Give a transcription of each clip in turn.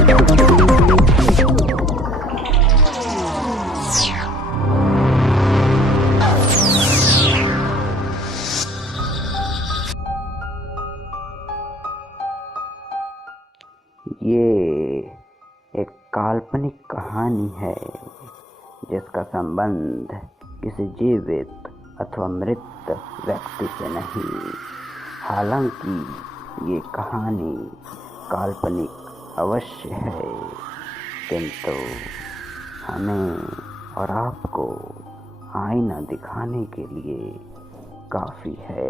ये एक काल्पनिक कहानी है जिसका संबंध किसी जीवित अथवा मृत व्यक्ति से नहीं। हालांकि ये कहानी काल्पनिक अवश्य है, किंतु हमें और आपको आईना दिखाने के लिए काफी है।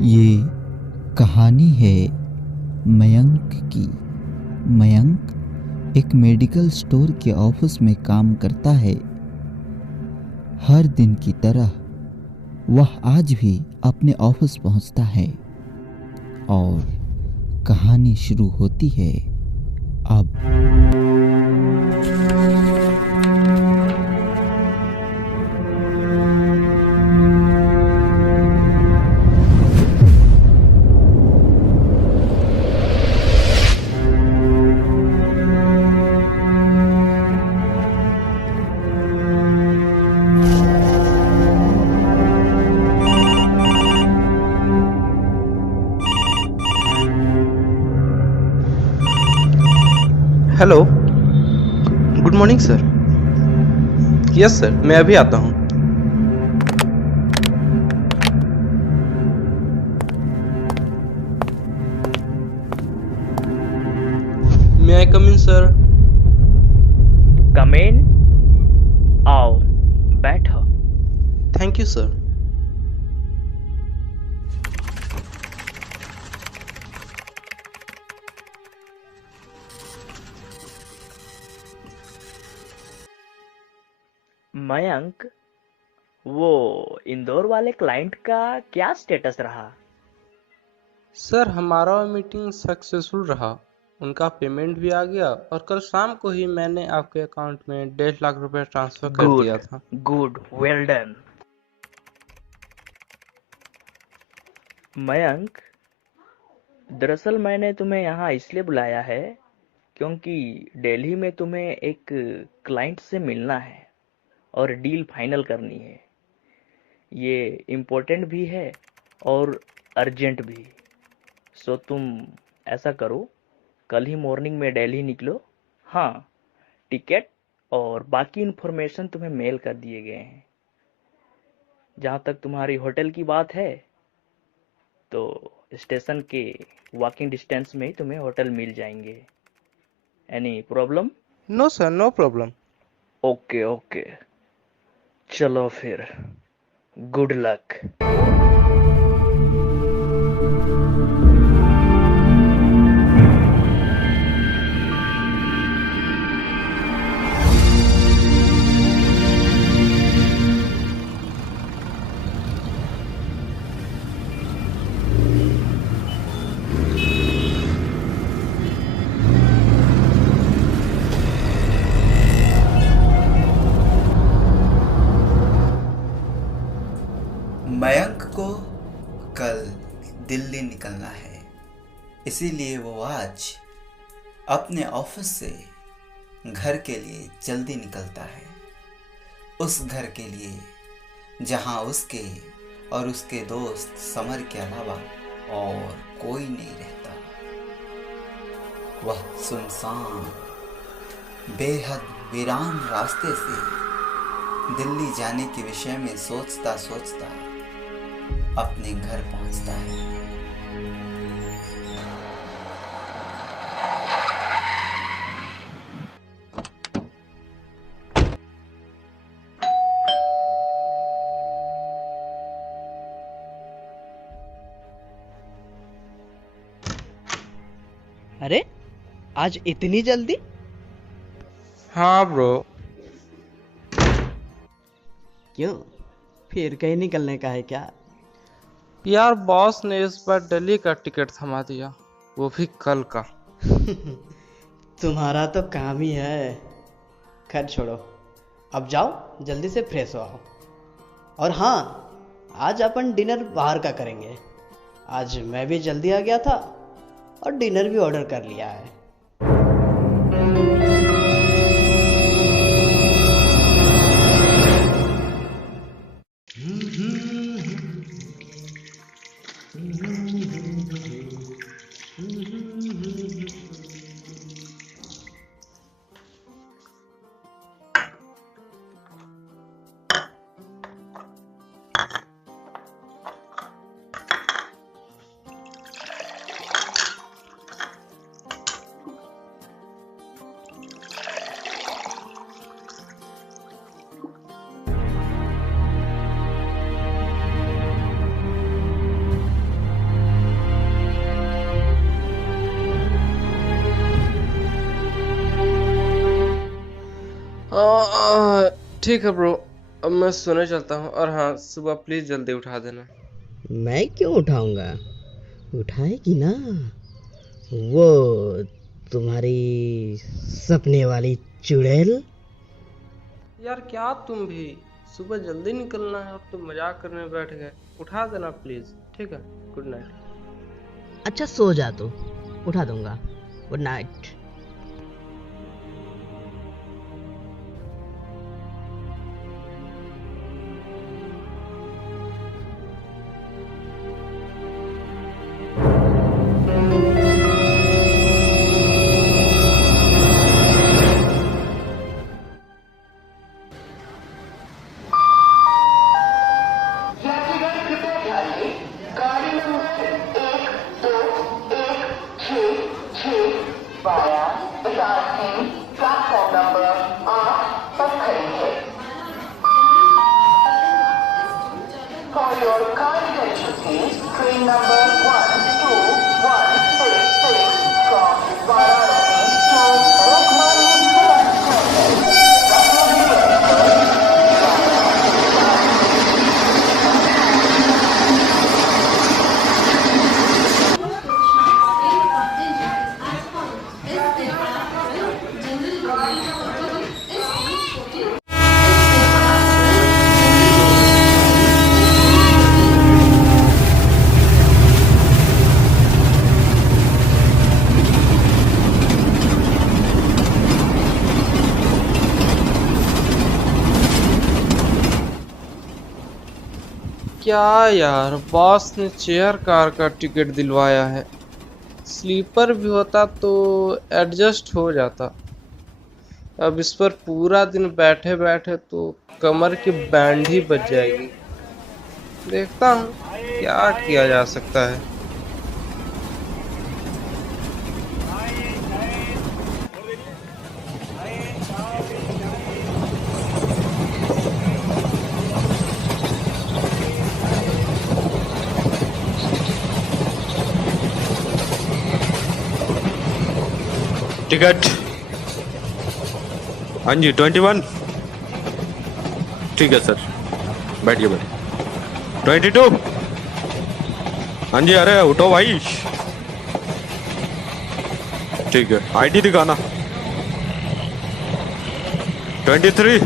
ये कहानी है मयंक की। मयंक एक मेडिकल स्टोर के ऑफिस में काम करता है। हर दिन की तरह वह आज भी अपने ऑफिस पहुंचता है और कहानी शुरू होती है अब। Hello, good morning sir. Yes sir, मैं अभी आता हूँ। मे आई कम इन सर? कम इन, आओ बैठो। Thank you sir. मयंक, वो इंदौर वाले क्लाइंट का क्या स्टेटस रहा? सर, हमारा मीटिंग सक्सेसफुल रहा। उनका पेमेंट भी आ गया और कल शाम को ही मैंने आपके अकाउंट में 1.5 लाख रुपए ट्रांसफर कर गुड, दिया था। Good, well done. मयंक, दरअसल मैंने तुम्हें यहाँ इसलिए बुलाया है क्योंकि दिल्ली में तुम्हें एक क्लाइंट से मिलना है और डील फाइनल करनी है। ये इम्पोर्टेंट भी है और अर्जेंट भी। सो तुम ऐसा करो, कल ही मॉर्निंग में दिल्ली निकलो। हाँ, टिकट और बाकी इन्फॉर्मेशन तुम्हें मेल कर दिए गए हैं। जहाँ तक तुम्हारी होटल की बात है, तो स्टेशन के वॉकिंग डिस्टेंस में ही तुम्हें होटल मिल जाएंगे। Any problem? No sir, no problem. Okay okay, चलो फिर, गुड लक। मयंक को कल दिल्ली निकलना है, इसीलिए वो आज अपने ऑफिस से घर के लिए जल्दी निकलता है। उस घर के लिए जहां उसके और उसके दोस्त समर के अलावा और कोई नहीं रहता। वह सुनसान, बेहद वीरान रास्ते से दिल्ली जाने के विषय में सोचता सोचता अपने घर पहुंचता है। अरे, आज इतनी जल्दी? हाँ ब्रो। क्यों, फिर कहीं निकलने का है क्या? यार बॉस ने इस बार दिल्ली का टिकट थमा दिया, वो भी कल का। तुम्हारा तो काम ही है। खैर छोड़ो, अब जाओ जल्दी से फ्रेश हो आओ। और हाँ, आज अपन डिनर बाहर का करेंगे। आज मैं भी जल्दी आ गया था और डिनर भी ऑर्डर कर लिया है। ठीक है ब्रो, अब मैं सोने चलता हूँ। और हाँ, सुबह प्लीज जल्दी उठा देना। मैं क्यों उठाऊंगा, उठाएगी ना वो तुम्हारी सपने वाली चुड़ैल। यार क्या तुम भी, सुबह जल्दी निकलना है और तुम मजाक करने बैठ गए। उठा देना प्लीज, ठीक है? Good night. अच्छा सो जा, तो उठा दूंगा। Good night. क्या यार, बॉस ने चेयर कार का टिकट दिलवाया है। स्लीपर भी होता तो एडजस्ट हो जाता। अब इस पर पूरा दिन बैठे बैठे तो कमर की बैंड ही बज जाएगी। देखता हूँ क्या किया जा सकता है। टिकट। हाँ जी 21। ठीक है सर, बैठिए बैठिए। 22। हाँ जी, अरे उठो भाई। ठीक है, आईडी दिखाना। 23।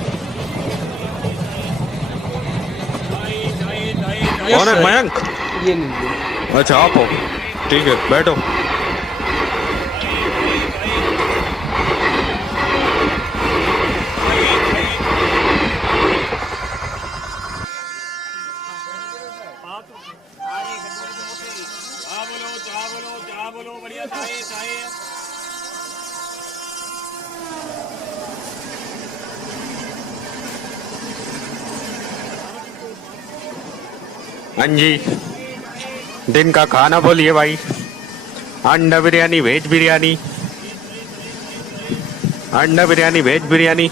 कौन है? मयंक? ये लीजिए। अच्छा आप हो, ठीक है बैठो। हाँ जी, दिन का खाना बोलिए भाई। अंडा बिरयानी, वेज बिरयानी। अंडा बिरयानी, वेज बिरयानी।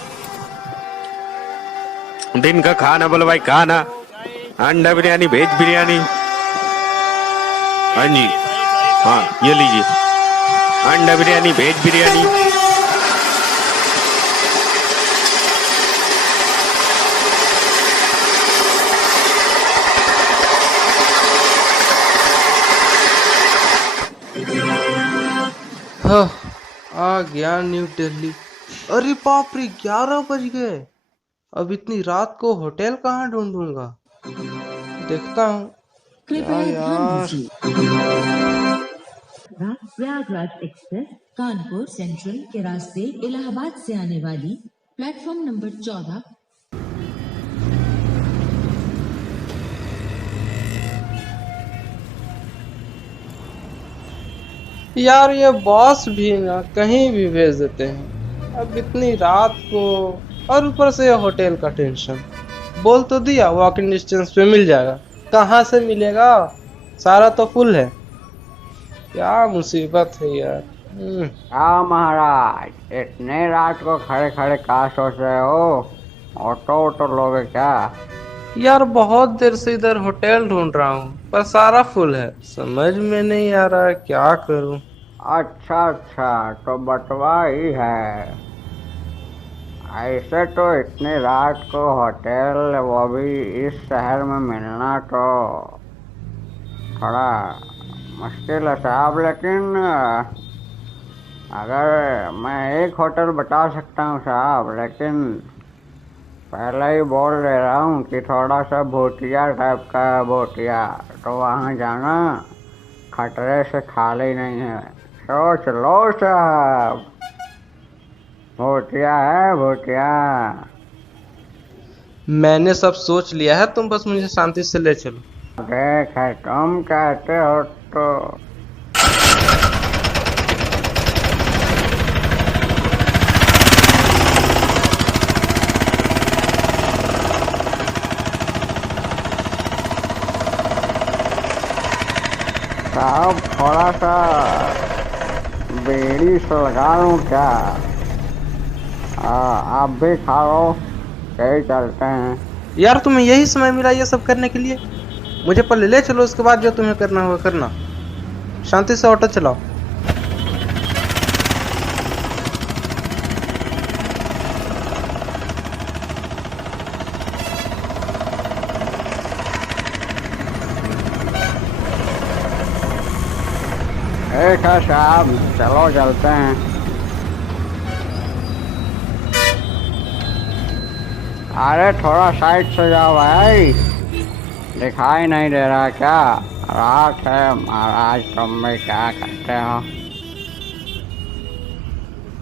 दिन का खाना बोलो भाई, खाना। अंडा बिरयानी, वेज बिरयानी। हाँ जी, हाँ ये लीजिए। अंडा बिरयानी, वेज बिरयानी। हाँ, आ गया न्यू दिल्ली। अरे बाप रे, 11 बज गए। अब इतनी रात को होटल कहाँ ढूंढूंगा? देखता हूँ। क्या कृपया ध्यान यार, दीजिए, प्रयागराज एक्सप्रेस कानपुर सेंट्रल के रास्ते इलाहाबाद से आने वाली प्लेटफॉर्म नंबर 14। यार ये बॉस भी ना कहीं भी भेज देते हैं। अब इतनी रात को, और ऊपर से होटल का टेंशन। बोल तो दिया वॉकिंग डिस्टेंस पे मिल जाएगा, कहाँ से मिलेगा? सारा तो फुल है। क्या मुसीबत है यार। हाँ महाराज, इतने रात को खड़े खड़े क्या सोच रहे हो? ऑटो ऑटो लोगे क्या? यार बहुत देर से इधर होटल ढूंढ रहा हूँ, पर सारा फुल है। समझ में नहीं आ रहा है क्या करूँ। अच्छा अच्छा, तो बटवा ही है। ऐसे तो इतनी रात को होटल, वो भी इस शहर में मिलना तो थोड़ा मुश्किल है साहब। लेकिन अगर मैं एक होटल बता सकता हूँ साहब, लेकिन पहले ही बोल दे रहा हूँ कि थोड़ा सा भूतिया टाइप का है, भूतिया। तो वहाँ जाना खतरे से खाली नहीं है। सोच लो साहब, भूतिया है भूतिया। मैंने सब सोच लिया है, तुम बस मुझे शांति से ले चलो। देख है, तुम कहते हो तो साहब थोड़ा सा बीड़ी सुलगा लूँ क्या? आप भी खा लो, यही चलते हैं। यार तुम्हें यही समय मिला ये सब करने के लिए? मुझे पहले ले चलो, उसके बाद जो तुम्हें करना होगा करना। शांति से ऑटो चलाओ। ठीक है साहब, चलो चलते हैं। अरे थोड़ा साइड से जाओ भाई, दिखाई नहीं दे रहा क्या? रात है महाराज, तुम भी क्या करते हो?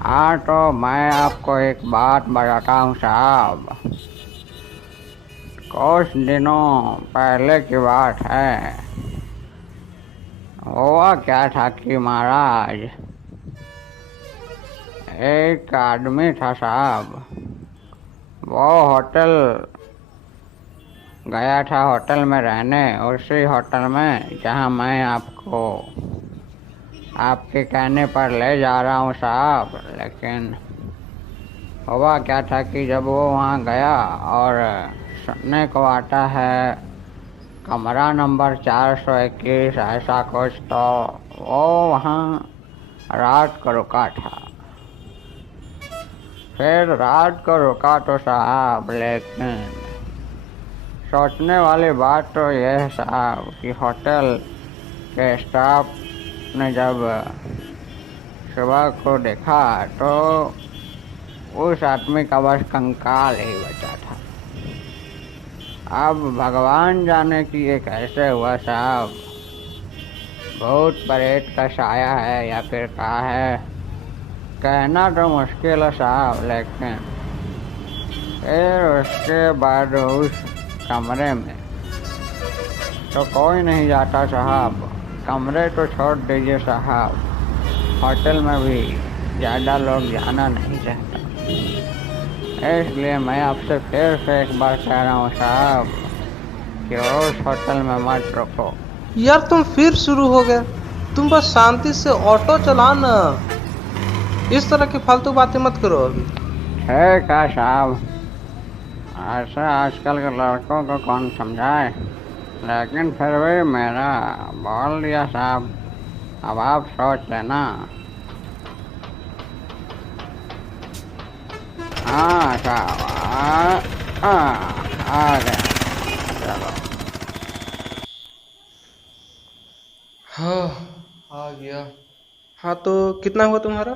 हाँ तो मैं आपको एक बात बताता हूँ साहब। कुछ दिनों पहले की बात है। हुआ क्या था कि महाराज, एक आदमी था साहब, वो होटल गया था होटल में रहने, उसी होटल में जहाँ मैं आपको आपके कहने पर ले जा रहा हूँ साहब। लेकिन हुआ क्या था कि जब वो वहाँ गया, और सुनने को आता है कमरा नंबर 421 ऐसा कुछ, तो वो वहाँ रात को रुका था। फिर रात को रुका तो साहब, लेकिन सोचने वाली बात तो यह है साहब कि होटल के स्टाफ ने जब सुबह को देखा तो उस आदमी का बस कंकाल ही बचा था। अब भगवान जाने कि ये कैसे हुआ साहब, भूत प्रेत का साया है या फिर क्या है, कहना तो मुश्किल है साहब। लेकिन फिर उसके बाद उस कमरे में तो कोई नहीं जाता साहब। कमरे तो छोड़ दीजिए साहब, होटल में भी ज़्यादा लोग जाना नहीं चाहता। इसलिए मैं आपसे फिर से एक बार कह रहा हूँ साहब कि उस होटल में मत रुको। यार तुम फिर शुरू हो गए। तुम बस शांति से ऑटो चलाना, इस तरह की फालतू बातें मत करो अभी। ठीक है साहब, ऐसे आजकल के लड़कों को कौन समझाए, लेकिन फिर भी मेरा बोल दिया साहब, अब आप सोच लेना। हाँ साहब, आ गया, चलो। हाँ, आ गया। हाँ तो कितना हुआ तुम्हारा?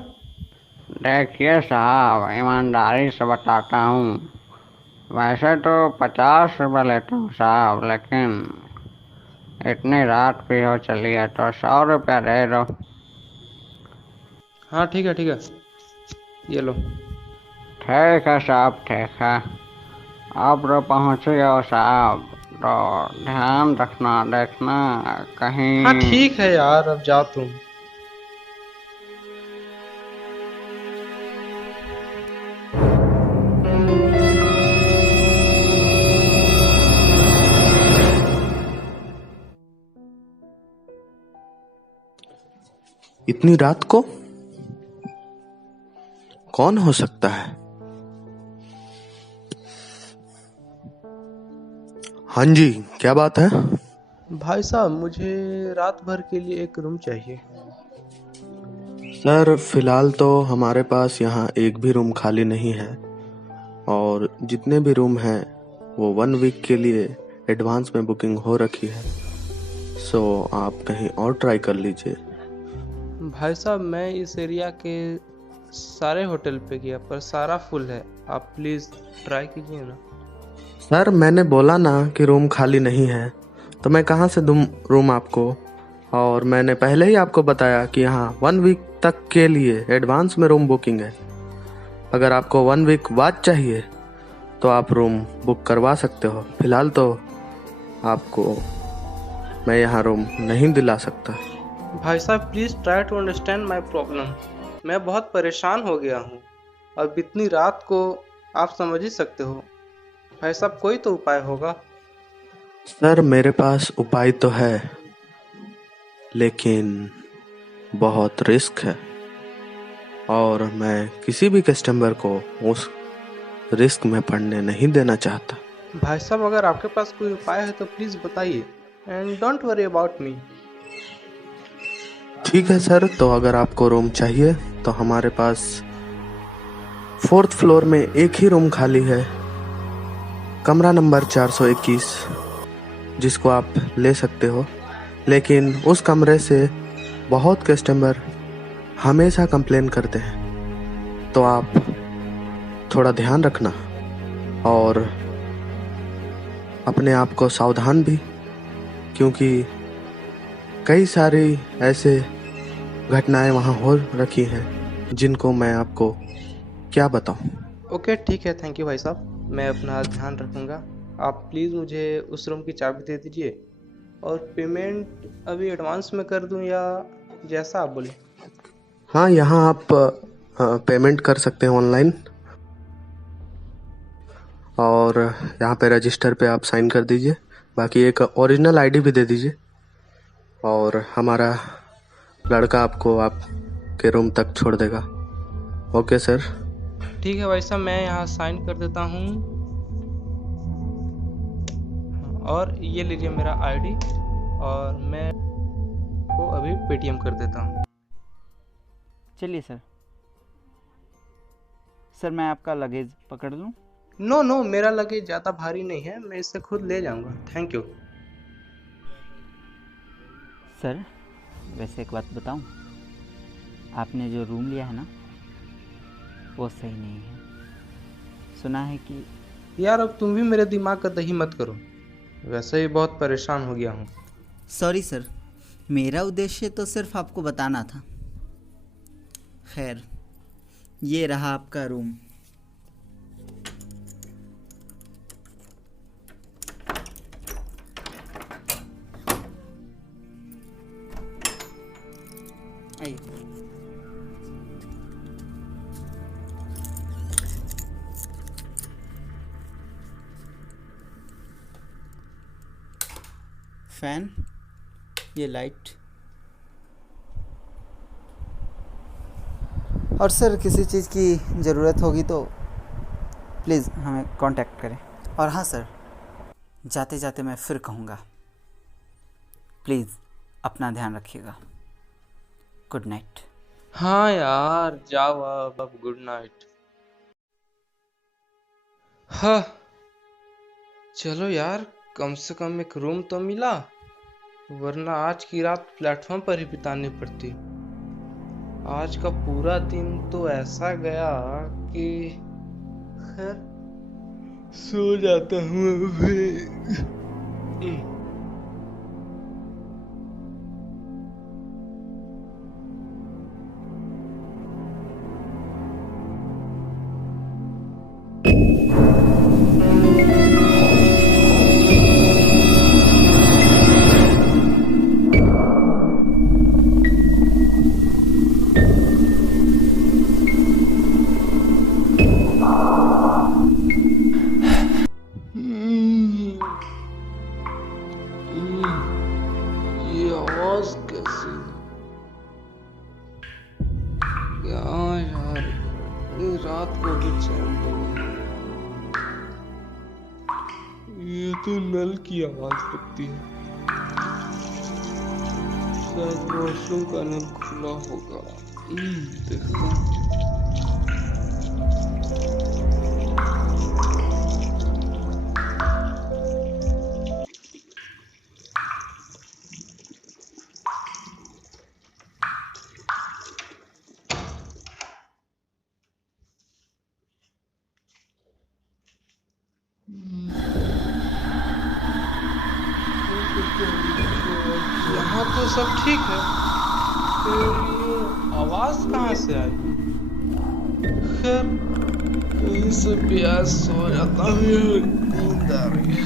देखिए साहब, ईमानदारी से बताता हूँ, वैसे तो 50 रुपये लेता हूँ साहब, लेकिन इतनी रात भी हो चली है तो 100 रुपया दे दो। हाँ ठीक है ठीक है, ये लो। ठीक है साहब, ठीक है। अब तो पहुँच गए हो साहब, तो ध्यान रखना, देखना हाँ कहीं। ठीक है यार, अब जाओ तुम। इतनी रात को कौन हो सकता है? हाँ जी, क्या बात है? भाई साहब, मुझे रात भर के लिए एक रूम चाहिए। सर फिलहाल तो हमारे पास यहाँ एक भी रूम खाली नहीं है, और जितने भी रूम हैं वो 1 वीक के लिए एडवांस में बुकिंग हो रखी है। सो आप कहीं और ट्राई कर लीजिए। भाई साहब, मैं इस एरिया के सारे होटल पे गया पर सारा फुल है, आप प्लीज़ ट्राई कीजिए ना। सर मैंने बोला ना कि रूम खाली नहीं है, तो मैं कहाँ से दूँ रूम आपको? और मैंने पहले ही आपको बताया कि यहाँ 1 वीक तक के लिए एडवांस में रूम बुकिंग है। अगर आपको 1 वीक बाद चाहिए तो आप रूम बुक करवा सकते हो। फिलहाल तो आपको मैं यहाँ रूम नहीं दिला सकता। भाई साहब, please try to understand my problem. मैं बहुत परेशान हो गया हूँ, अब इतनी रात को आप समझ ही सकते हो। भाई साहब, कोई तो उपाय होगा। सर मेरे पास उपाय तो है, लेकिन बहुत रिस्क है, और मैं किसी भी कस्टमर को उस रिस्क में पड़ने नहीं देना चाहता। भाई साहब, अगर आपके पास कोई उपाय है तो प्लीज़ बताइए, and don't worry about me. ठीक है सर, तो अगर आपको रूम चाहिए तो हमारे पास 4th फ्लोर में एक ही रूम खाली है, कमरा नंबर 421, जिसको आप ले सकते हो। लेकिन उस कमरे से बहुत कस्टमर हमेशा कंप्लेन करते हैं, तो आप थोड़ा ध्यान रखना और अपने आप को सावधान भी, क्योंकि कई सारी ऐसे घटनाएं वहाँ हो रखी हैं जिनको मैं आपको क्या बताऊं। ओके ठीक है, थैंक यू भाई साहब, मैं अपना ध्यान रखूँगा। आप प्लीज़ मुझे उस रूम की चाबी दे दीजिए, और पेमेंट अभी एडवांस में कर दूं या जैसा आप बोले। हाँ, यहाँ आप पेमेंट कर सकते हैं ऑनलाइन, और यहाँ पे रजिस्टर पे आप साइन कर दीजिए। बाकी एक ओरिजिनल आईडी भी दे दीजिए, और हमारा लड़का आपको आपके रूम तक छोड़ देगा। Okay sir. ठीक है भाई साहब, मैं यहाँ साइन कर देता हूँ, और ये लीजिए मेरा आईडी, और मैं को अभी पेटीएम कर देता हूँ। चलिए सर। सर मैं आपका लगेज पकड़ लूँ? नो, मेरा लगेज ज़्यादा भारी नहीं है, मैं इसे खुद ले जाऊँगा, थैंक यू। सर वैसे एक बात बताऊँ, आपने जो रूम लिया है ना, वो सही नहीं है। सुना है कि यार, अब तुम भी मेरे दिमाग का दही मत करो, वैसे ही बहुत परेशान हो गया हूँ। सॉरी सर, मेरा उद्देश्य तो सिर्फ आपको बताना था। खैर, ये रहा आपका रूम। आइए। फैन, ये लाइट, और सर किसी चीज़ की ज़रूरत होगी तो प्लीज़ हमें कांटेक्ट करें। और हाँ सर, जाते जाते मैं फिर कहूँगा, प्लीज़ अपना ध्यान रखिएगा। Good night. हाँ यार, जाओ अब गुड नाइट। हाँ, चलो यार, कम से कम एक रूम तो मिला, वरना आज की रात प्लेटफॉर्म पर ही बितानी पड़ती। आज का पूरा दिन तो ऐसा गया कि खैर सो जाता हूँ अभी। ये आवाज कैसी? क्या यार, ये रात को भी चैन नहीं। ये तो नल की आवाज लगती है। शायद वॉशरूम का नल खुला होगा। देखता हूँ। यहाँ तो सब ठीक है, फिर ये आवाज कहाँ से आई? खैर यहीं से प्यास सो जाता हूँ, नींद आ रही है।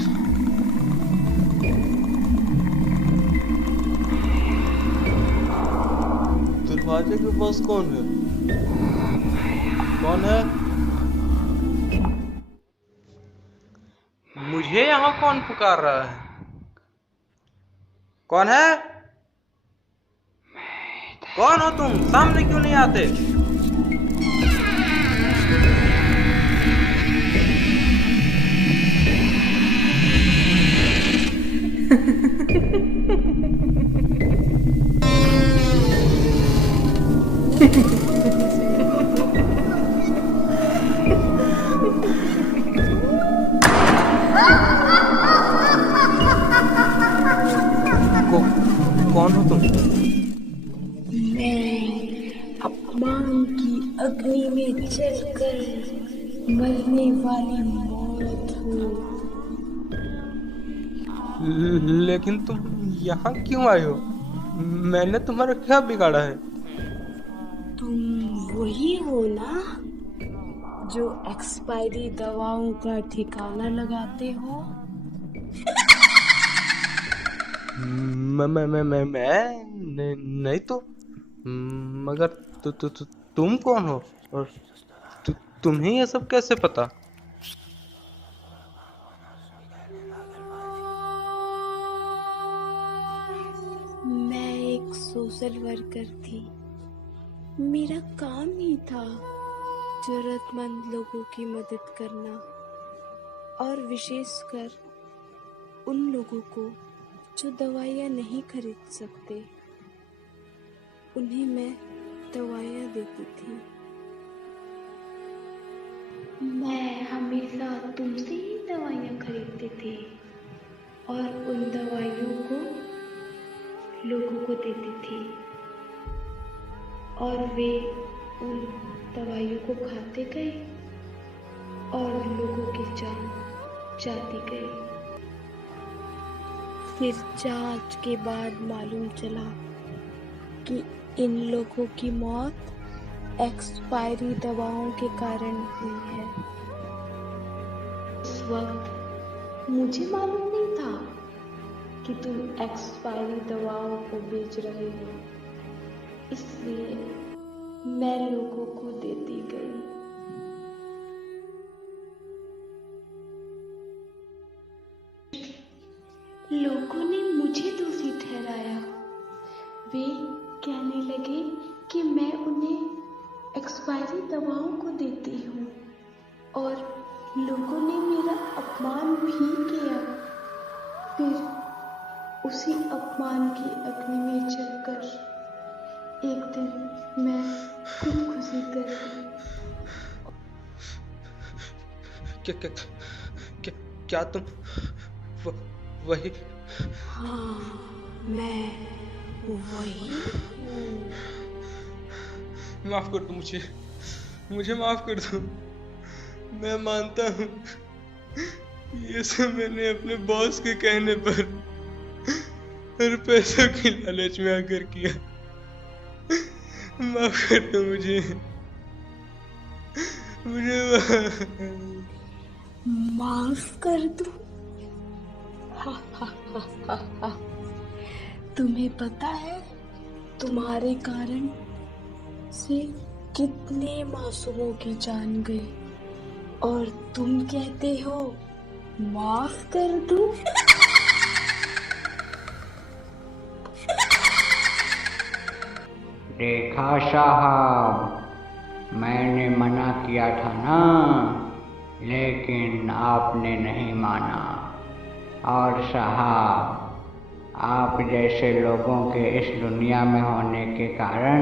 दरवाजे के पास कौन है? कौन है? मुझे यहाँ कौन पुकार रहा है? कौन है? कौन हो तुम? सामने क्यों नहीं आते? कौन हो तुम? मैं अपमान की अग्नि में जलकर मरने वाली मौत हूँ। लेकिन तुम यहाँ क्यों आए हो? मैंने तुम्हारा क्या बिगाड़ा है? तुम वही हो ना जो एक्सपायरी दवाओं का ठिकाना लगाते हो? मैं नहीं तो, मगर तुम कौन हो और तुम्हें ये सब कैसे पता? मैं एक सोशल वर्कर थी। मेरा काम ही था जरूरतमंद लोगों की मदद करना, और विशेषकर उन लोगों को जो दवाइयाँ नहीं खरीद सकते, उन्हें मैं दवाइयाँ देती थी। मैं हमेशा तुमसे ही दवाइयाँ खरीदती थी और उन दवाइयों को लोगों को देती थी, और वे उन दवाइयों को खाते गए और लोगों की जान जाती गई। फिर जांच के बाद मालूम चला कि इन लोगों की मौत एक्सपायरी दवाओं के कारण हुई है। उस वक्त मुझे मालूम नहीं था कि तुम एक्सपायरी दवाओं को बेच रहे हो, इसलिए मैं लोगों को देती गई। लोगों ने मुझे दोषी ठहराया। वे कहने लगे कि मैं उन्हें एक्सपायरी दवाओं को देती हूँ, और लोगों ने मेरा अपमान भी किया। फिर उसी अपमान की अग्नि में जलकर एक दिन मैं खुदकुशी कर ली। क्या तुम वही? हाँ, मैं वही हूँ। माफ कर दो मुझे माफ कर दो। मैं मानता हूँ ये सब मैंने अपने बॉस के कहने पर और पैसों की लालच में आकर किया। माफ कर दो मुझे माफ कर दूं? तुम्हें पता है तुम्हारे कारण से कितने मासूमों की जान गई और तुम कहते हो माफ कर दूं? देखा साहब, मैंने मना किया था ना, लेकिन आपने नहीं माना। और साहब, आप जैसे लोगों के इस दुनिया में होने के कारण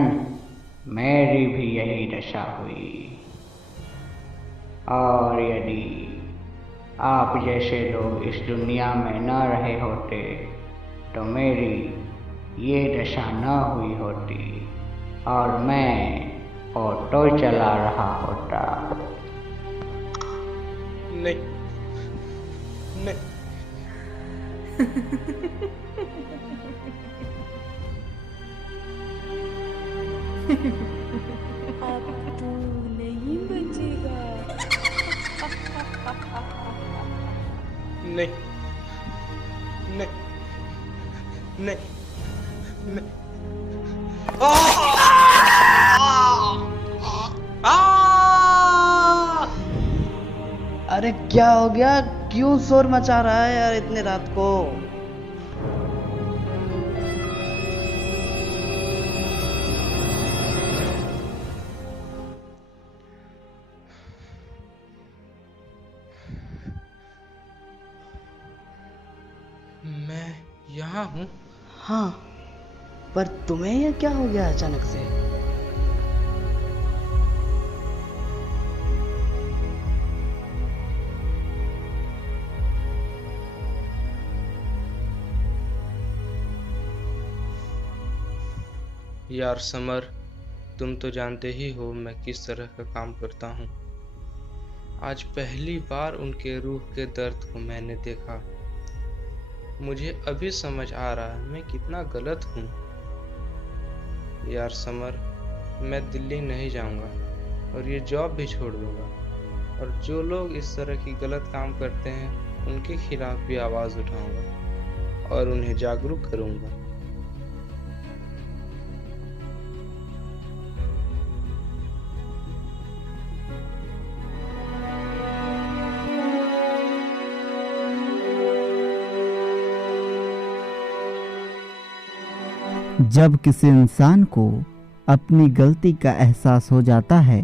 मेरी भी यही दशा हुई। और यदि आप जैसे लोग इस दुनिया में न रहे होते तो मेरी ये दशा न हुई होती और मैं ऑटो चला रहा होता। नहीं नहीं अब तू नहीं बचेगा। नहीं नहीं नहीं नहीं। अरे क्या हो गया? क्यों शोर मचा रहा है यार इतने रात को? मैं यहाँ हूँ। हाँ, पर तुम्हें यह क्या हो गया अचानक से? यार समर, तुम तो जानते ही हो मैं किस तरह का काम करता हूँ। आज पहली बार उनके रूह के दर्द को मैंने देखा। मुझे अभी समझ आ रहा है मैं कितना गलत हूँ। यार समर, मैं दिल्ली नहीं जाऊँगा और ये जॉब भी छोड़ दूँगा, और जो लोग इस तरह की गलत काम करते हैं उनके खिलाफ भी आवाज़ उठाऊँगा और उन्हें जागरूक करूँगा। जब किसी इंसान को अपनी गलती का एहसास हो जाता है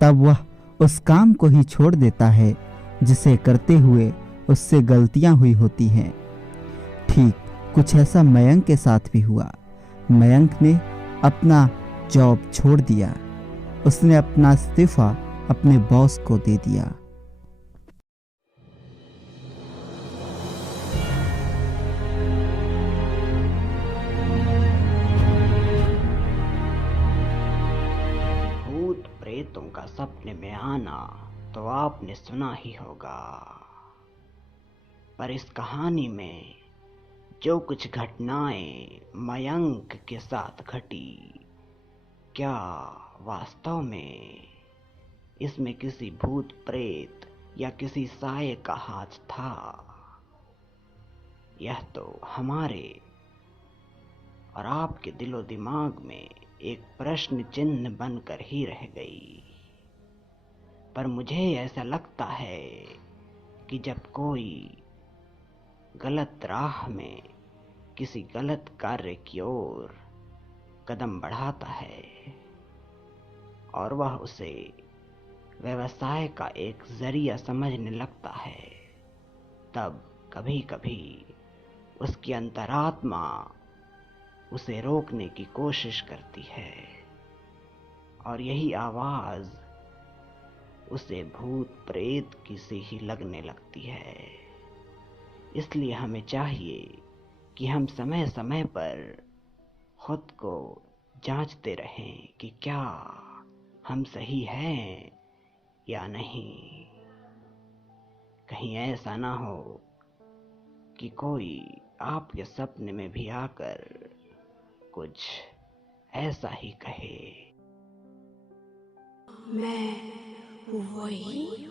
तब वह उस काम को ही छोड़ देता है जिसे करते हुए उससे गलतियां हुई होती हैं। ठीक कुछ ऐसा मयंक के साथ भी हुआ। मयंक ने अपना जॉब छोड़ दिया। उसने अपना इस्तीफा अपने बॉस को दे दिया। प्रेतों का सपने में आना तो आपने सुना ही होगा, पर इस कहानी में जो कुछ घटनाएं मयंक के साथ घटी, क्या वास्तव में इसमें किसी भूत प्रेत या किसी साये का हाथ था? यह तो हमारे और आपके दिलो दिमाग में एक प्रश्न चिन्ह बनकर ही रह गई। पर मुझे ऐसा लगता है कि जब कोई गलत राह में किसी गलत कार्य की ओर कदम बढ़ाता है और वह उसे व्यवसाय का एक जरिया समझने लगता है, तब कभी कभी उसकी अंतरात्मा उसे रोकने की कोशिश करती है और यही आवाज उसे भूत प्रेत की सी ही लगने लगती है। इसलिए हमें चाहिए कि हम समय समय पर खुद को जांचते रहें कि क्या हम सही हैं या नहीं। कहीं ऐसा ना हो कि कोई आपके सपने में भी आकर कुछ ऐसा ही कहे। मैं वही